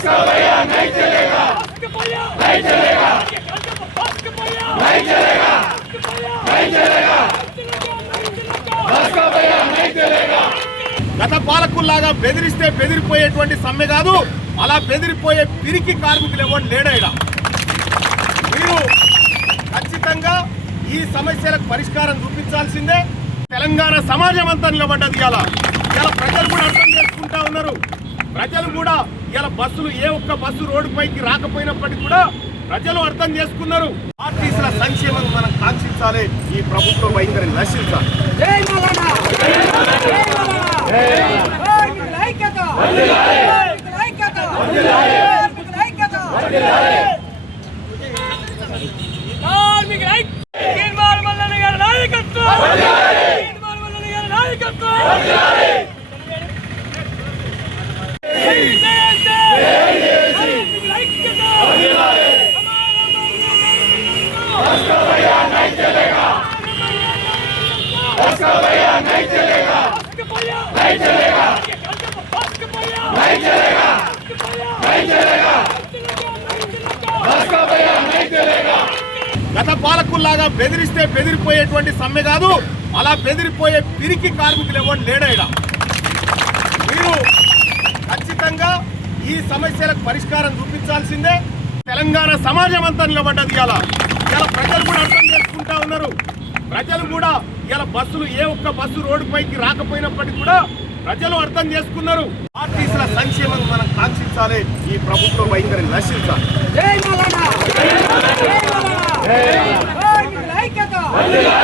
भास्कर भैया नहीं चलेगा, नहीं चलेगा, नहीं चलेगा, नहीं चलेगा, भास्कर भैया नहीं चलेगा। గత పాలకుల్లాగా బెదిరిస్తే బెదిరిపోయేటువంటి సమ్మె కాదు, అలా బెదిరిపోయే పిరికి కార్మికులు ఎవరు లేడైనా. మీరు ఖచ్చితంగా ఈ సమస్యలకు పరిష్కారం చూపించాల్సిందే. తెలంగాణ సమాజం అంతా నిలబడ్డది. ఇలా ప్రజలు కూడా అర్థం చేసుకుంటా ఉన్నారు. ప్రజలు కూడా ఇలా బస్సులు ఏ ఒక్క బస్సు రోడ్డుపైకి రాకపోయినప్పటికీ కూడా ప్రజలు అర్థం చేసుకున్నారు. ఆర్టీసీల సంక్షేమం మనం కాంక్షించాలి, ఈ ప్రభుత్వ వైఖరి నశించాలి. भास्कर भैया नहीं चलेगा, भास्कर भैया नहीं चलेगा, नहीं चलेगा, नहीं चलेगा, नहीं चलेगा, भास्कर भैया नहीं चलेगा। గత పాలకుల్లాగా బెదిరిస్తే బెదిరిపోయేటువంటి సమ్మె కాదు, అలా బెదిరిపోయే పిరికి కార్మికులు ఎవరు లేడైనా. మీరు ఖచ్చితంగా ఈ సమస్యలకు పరిష్కారం చూపించాల్సిందే. తెలంగాణ సమాజం అంతా నిలబడ్డది. ఇలా ప్రజలు కూడా అర్థం చేసుకుంటా ఉన్నారు. ప్రజలు కూడా ఇలా బస్సులు ఏ ఒక్క బస్సు రోడ్డుపైకి రాకపోయినప్పటికీ కూడా ప్రజలు అర్థం చేసుకున్నారు. ఆర్టీసీల సంక్షేమం మనం కాంక్షించాలి, ఈ ప్రభుత్వ వైఖరి నశించాలి. జై మల్లన్న, జై మల్లన్న, జై మల్లన్న, జై మల్లన్న.